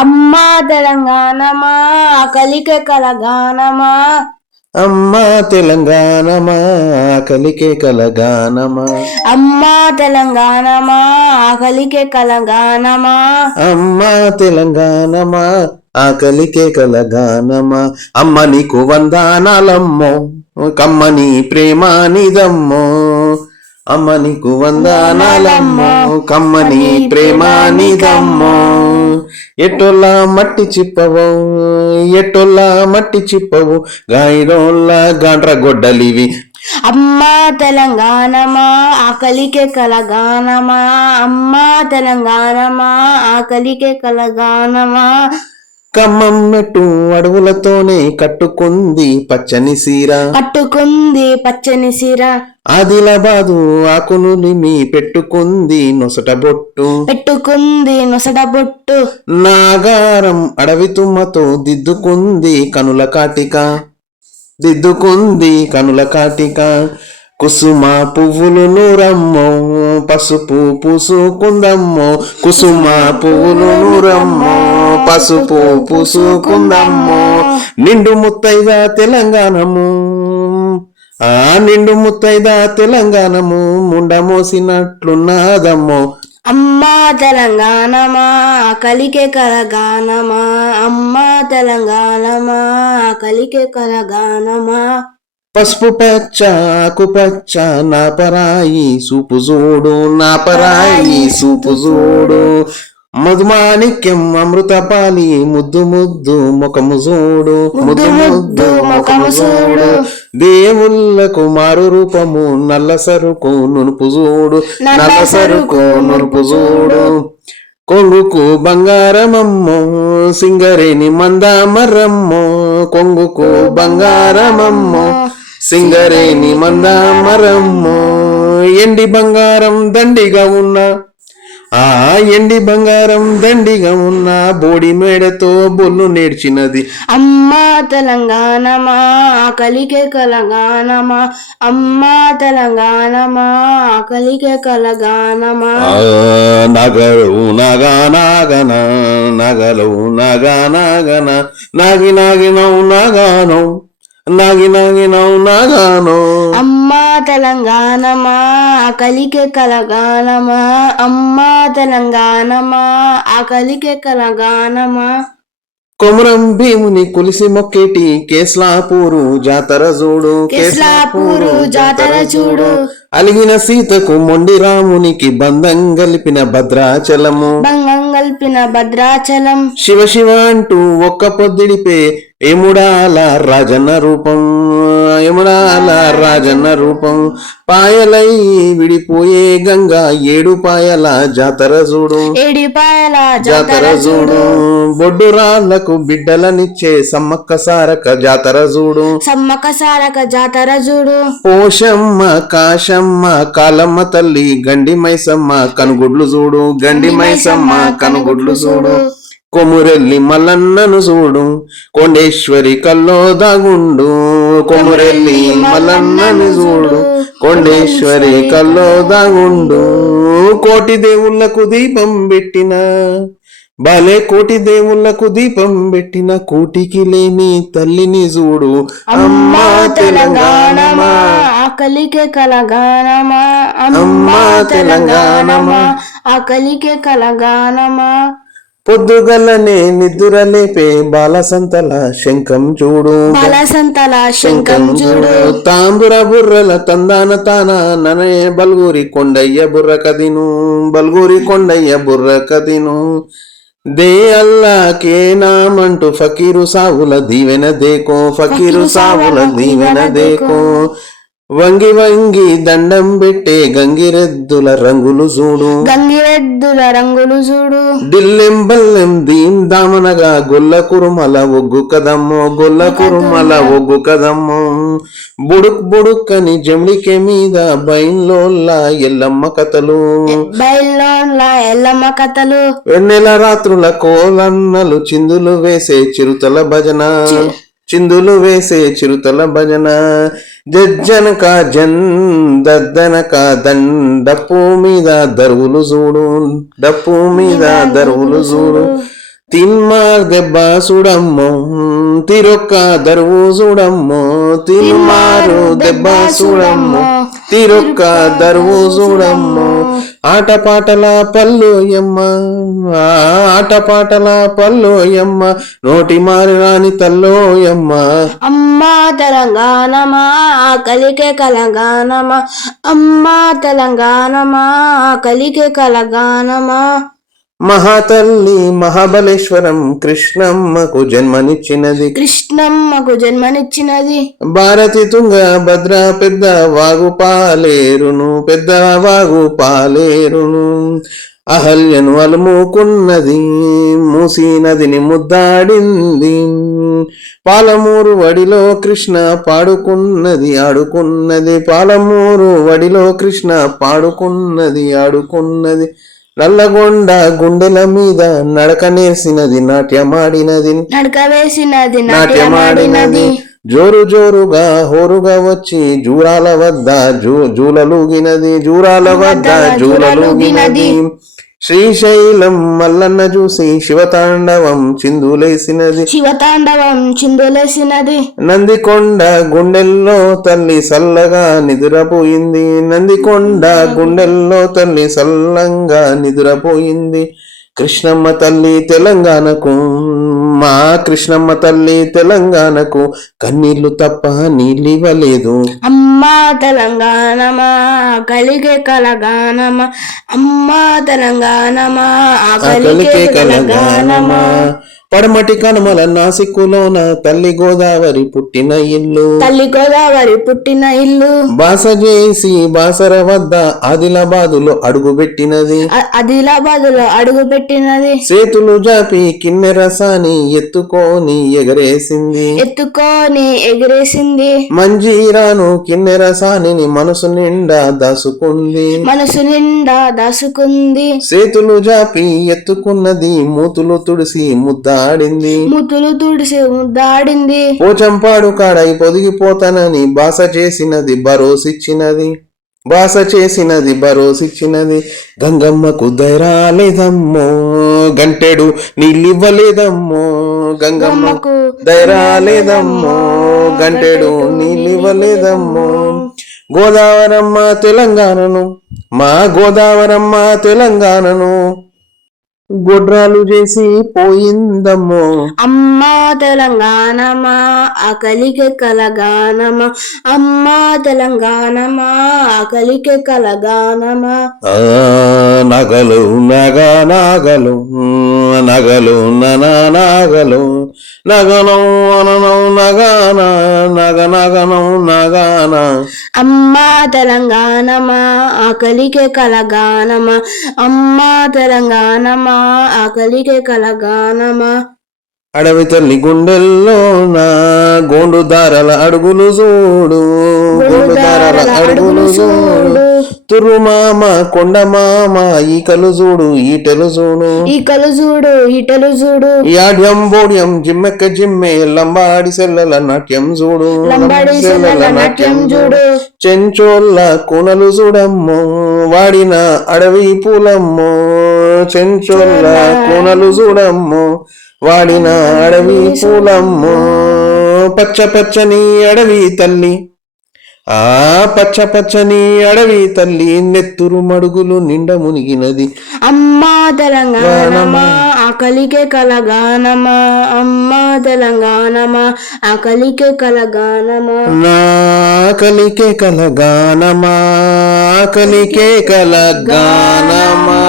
అమ్మా తెలంగాణమా కలికే కలగానమా. అమ్మా తెలంగాణమా కలికే కలగానమా. అమ్మా తెలంగాణమా కలికే కలగానమా. అమ్మా తెలంగాణమా ఆకలికే కలగానమా. అమ్మ నీకు వందనాలమ్మో కమ్మని ప్రేమానిదమ్మో. అమ్మ నీకు వందనాలమ్మో కమ్మని ప్రేమానిదమ్మో. ఎట్టోలా మట్టి చిప్పవు ఎట్టోలా మట్టి చిప్పవు గాయరోళ్ళ గాండ్ర గొడ్డలివి. అమ్మా తెలంగాణమా కలికే కలగానమా. అమ్మా తెలంగాణమా కలికే కలగానమా. ఖమ్మం మెట్టు అడవులతోనే కట్టుకుంది పచ్చని సీర. కట్టుకుంది పచ్చని సీర. ఆదిలాబాదు ఆకునులిమి పెట్టుకుంది నొసట బొట్టు. పెట్టుకుంది నొసట బొట్టు. నాగారం అడవి తుమ్మతో దిద్దుకుంది కనుల కాటిక. దిద్దుకుంది కనుల కాటిక. కుసుమ పువ్వులు నూరమ్మో పసుపు పూసుకుందమ్మో. కుసుమ పువ్వులు నూరమ్మో పసుపు పూసుకుందమ్మో. నిండు ముత్తైదా తెలంగాణము నిండు ముత్తైదా తెలంగాణము ముండ మోసినట్లున్నదమ్మో. అమ్మా తెలంగాణమా కలికే కలగానమా. అమ్మా తెలంగాణమా కలికే కలగానమా. పసుపు పచ్చ ఆకుపచ్చ నా పరాయి సూపు చూడు నా పరాయి సూపు చూడు. మధుమాణిక్యం అమృతపాలి ముద్దు ముద్దు ముఖము చూడు. ముద్దు ముద్దు ముఖము చూడు. దేవుళ్ళకు మారు రూపము నల్ల సరుకు నునుపు చూడు. నల్ల సరుకు నునుపు చూడు. కొంగుకు బంగారమమ్మో సింగరేని మందామరమ్మో. కొంగుకు బంగారమమ్మో సింగరేని మందామరమ్మో. ఎండి బంగారం దండిగా ఉన్నా ఎండి బంగారం దండిగా ఉన్న బోడి మేడతో బొల్లు నేర్చినది. అమ్మా తెలంగాణమా కలికే కలగానమా. అమ్మా తెలంగాణమా కలికే కలగానమా. నగలు నగా నాగన నగలు నగా నాగన నాగి నాగి నవ్వు నాగానో నాగి నాగి నవ్వు నాగానో. అమ్మా తెలంగాణమా కలికే కలగానమా. అమ్మా తెలంగాణమా కలికే కలగానమా. కొమరం భీముని కొలిసి మొక్కేటి కేస్లాపూరు జాతర చూడు. కేస్లాపూరు జాతర చూడు. అలిగిన సీతకు మొండి రామునికి బంధం గలిపిన భద్రాచలము. బంధం గల్పిన భద్రాచలం. శివ శివ అంటూ ఒక్క పొద్దిడిపే ఎముడాల రాజన్న రూపం. ఎముడాల రాజన్న రూపం. పాయలై విడిపోయే గంగా ఏడు పాయల జాతర చూడు. ఏడిపాయల జాతర చూడు. బొడ్డు రాళ్లకు బిడ్డలనిచ్చే సమ్మక్క సారక జాతర చూడు. సమ్మక్క సారక జాతర చూడు. పోషమ్మ కాశమ్మ కాలమ్మ తల్లి గండి మైసమ్మ కనుగుడ్లు చూడు. గండి మైసమ్మ కనుగుడ్లు చూడు. కొమురెల్లి మల్లన్నను చూడు. కొండేశ్వరి కల్లో దాగుండు. కొమురెల్లి మల్లన్నను చూడు. కొండేశ్వరి కల్లో దాగుండు. కోటి దేవుళ్లకు దీపం పెట్టిన బాలే కోటి దేవుళ్లకు దీపం పెట్టిన కోటికి లేని తల్లిని చూడు. అమ్మా తెలంగాణమా కలికే కలగానమా. అమ్మా తెలంగాణమా కలికే కలగానమా. పొద్దుగల్లనే నిద్ర లేపే బాలసంతల శంఖం చూడు. బాలసంతల శంఖం చూడు. తాంబుర బుర్రల తందాన తాన ననే బల్గూరి కొండయ్య బుర్ర కదిను. బల్గూరి కొండయ్య బుర్ర కదిను. దే అల్లా కే నామంటూ ఫకీరు సావుల దీవెన దేకో. ఫకీరు సావుల దీవెన దేకో. వంగి వంగి దండం పెట్టే గంగిరెద్దుల రంగులు చూడు. గంగిరెద్దుల రంగులు చూడు. దిల్లెం బల్లెం దీం దామనగా గొల్ల కురుమల ఒగ్గు కదమ్మో. గొల్ల కురుమల ఒగ్గు కదమ్మో. బుడుక్ బుడుక్కని జమిడికే మీద బైన్లోల్లా ఎల్లమ్మ కథలు. బయల్లోన్లా ఎల్లమ్మ కథలు. వెన్నెల రాత్రుల కోలన్నలు చిందులు వేసే చిరుతల భజన. చిందులు వేసే చిరుతల భజన. జజ్జనక జన్ దద్దనక డప్పు మీద దరువులు చూడు. డప్పు మీద దరువులు చూడు. తిన్మార్ దెబ్బ చూడమ్మో తిరొక్క దరువు చూడమ్మో తిన్మారు దెబ్బ చూడమ్మో తిరొక్క దరువు చూడమ్మో ఆటపాటల పల్లోయమ్మ ఆటపాటల పల్లోయమ్మ నోటి మారి రాని తల్లోయమ్మ అమ్మా తెలంగాణమా ఆకలికే కలగానమా అమ్మా తెలంగాణమా ఆకలికే కలగానమా మహాతల్లి మహాబలేశ్వరం కృష్ణమ్మకు జన్మనిచ్చినది కృష్ణమ్మకు జన్మనిచ్చినది భారతి తుంగ భద్ర పెద్ద వాగు పాలేరును పెద్ద వాగు పాలేరును అహల్యను అలుముకున్నది మూసీ నదిని ముద్దాడింది పాలమూరు వడిలో కృష్ణ పాడుకున్నది ఆడుకున్నది పాలమూరు వడిలో కృష్ణ పాడుకున్నది ఆడుకున్నది నల్లగొండ గుండెల మీద నడక నేర్సినది నాట్యమాడినది నడక వేసినది నాట్యమాడినది జోరు జోరుగా హోరుగా వచ్చి జూరాల వద్ద జూలలుగినది జూరాల వద్ద జూలలుగినది శ్రీశైలం మల్లన్న చూసి శివతాండవం చిందులేసినది శివతాండవం చిందులేసినది నందికొండ గుండెల్లో తల్లి సల్లగా నిదురపోయింది నందికొండ గుండెల్లో తల్లి సల్లంగా నిదురపోయింది కృష్ణమ్మ తల్లి తెలంగాణకు మా కృష్ణమ్మ తల్లి తెలంగాణకు కన్నీళ్లు తప్ప నీళ్ళివ్వలేదు అమ్మా తెలంగాణమా కలిగే కలగానమా అమ్మా తెలంగాణమా కలికే కలగానమా పడమటి కనుమల నాసిక్కులోన తల్లి గోదావరి పుట్టిన ఇల్లు తల్లి గోదావరి పుట్టిన ఇల్లు బాస చేసి బాసర వద్ద ఆదిలాబాదులో అడుగుపెట్టినది ఆదిలాబాదులో అడుగు పెట్టినది చేతులు జాపి కిన్నెరసాని ఎత్తుకొని ఎగరేసింది ఎత్తుకొని ఎగిరేసింది మంజీరాను కిన్నెరసాని మనసు నిండా దాసుకుంది మనసు నిండా దాసుకుంది చేతులు జాపి ఎత్తుకున్నది మూతులు తుడిసి ముద్దాడింది ముతులు తుడిసి ముద్దాడింది పోచంపాడు కాడై పొదిగిపోతానని బాస చేసినది భరోసిచ్చినది బాస చేసినది భరోసిచ్చినది గంగమ్మకు ధైర్యాలేదమ్మో గంటెడు నీళ్ళివ్వలేదమ్మో గంగమ్మకు ధైర్యాలేదమ్మో గంటెడు నీళ్ళివ్వలేదమ్మో గోదావరమ్మ తెలంగాణను మా గోదావరమ్మ తెలంగాణను గొడ్రాలు చేసి పోయిందమ్మో అమ్మా తెలంగాణమా ఆకలికే కలగానమా అమ్మా తెలంగాణమా ఆకలికే కలగానమా నగలు నాగలు నగలు నాగలు నగనం అననం నగాన నగనగనం నగాన అమ్మా తెలంగాణమా ఆకలికే కలగానమా అమ్మా తెలంగాణమా ఆకలికే కలగానమా అడవి తల్లి గుండెల్లో నా గోండు దారల అడుగులు చూడు గోండు దారల అడుగులు చూడు తురుమామ కొండ మామ ఈకలు చూడు ఈటెలు చూడు ఈకలు చూడు ఈటలు చూడు యాడ్యం బోడ్యం జిమ్మెక్క జిమ్మె లంబాడి సెల్లల నాట్యం చూడు లంబాడి సెల్లల నాట్యం చూడు చెంచోళ్ళ కూనలు చూడమ్మో వాడిన అడవి పూలమ్మో చెంచోళ్ళ కూనలు చూడమ్మో వాడిన అడవి పూలమ్మో పచ్చ పచ్చని అడవి తల్లి ఆ పచ్చ పచ్చని అడవి తల్లి నెత్తురు మడుగులు నిండ మునిగినది అమ్మా తెలంగాణమా ఆకలికే కలగానమా అమ్మా తెలంగాణమా ఆకలికే కలగానమా నా ఆకలికే కలగానమా ఆకలికే కలగానమా